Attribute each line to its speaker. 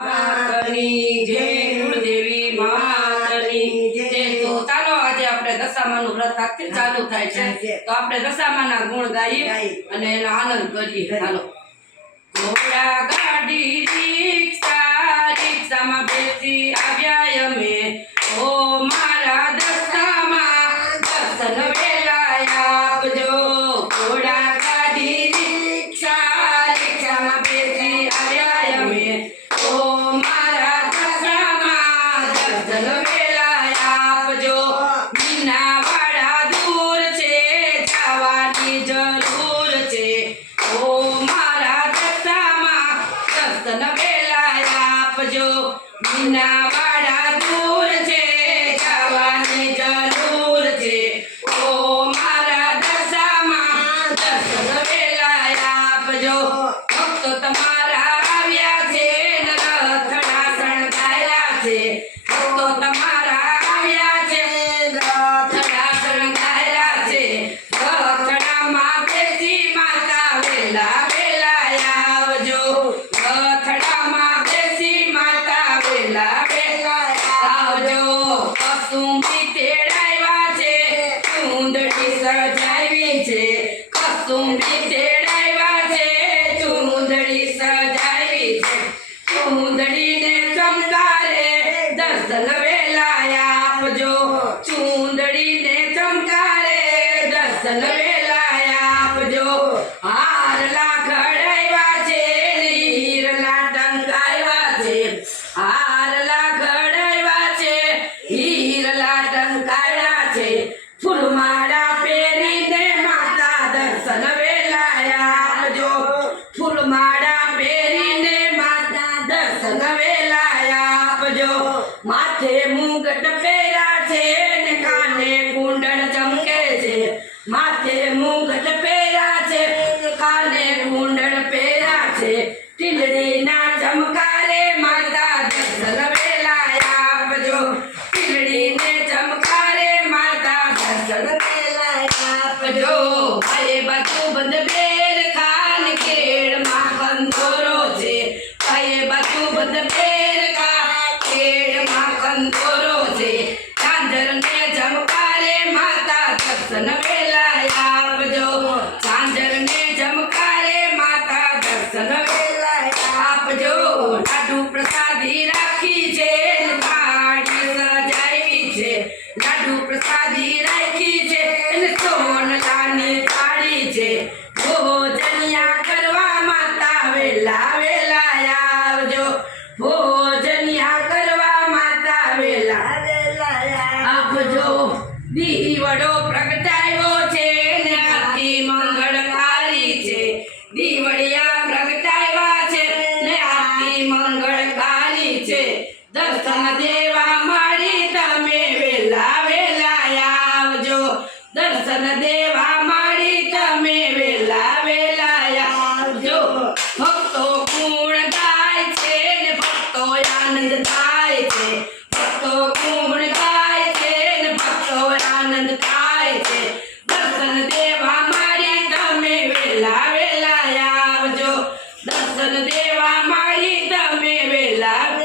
Speaker 1: માતની જય કુળદેવી તો ચાલો આજે આપણે વ્રત આજથી ચાલુ થાય છે. તો આપણે દશામાના ગુણ ગાઈએ અને એનો આનંદ કરીએ. ચાલો ઘોડા ગાડી રિક્ષા આવ્યા અમે તમારા આવ્યા છે રથડા શણગાયા છે. તો તમારા કસુંબી તેડાવ્યા છે, ચૂંદડી સજાવી છે. કસુંબી તેડાવ્યા છે, ચૂંદડી સજાવી છે. ચૂંદડીને ચમકારે દસ લવેલા આપજો. ચૂંદડીને ચમકારે દસ લવે માથે મુગટ પહેરા છે. B દર્શન દેવા મારી તમે વેલા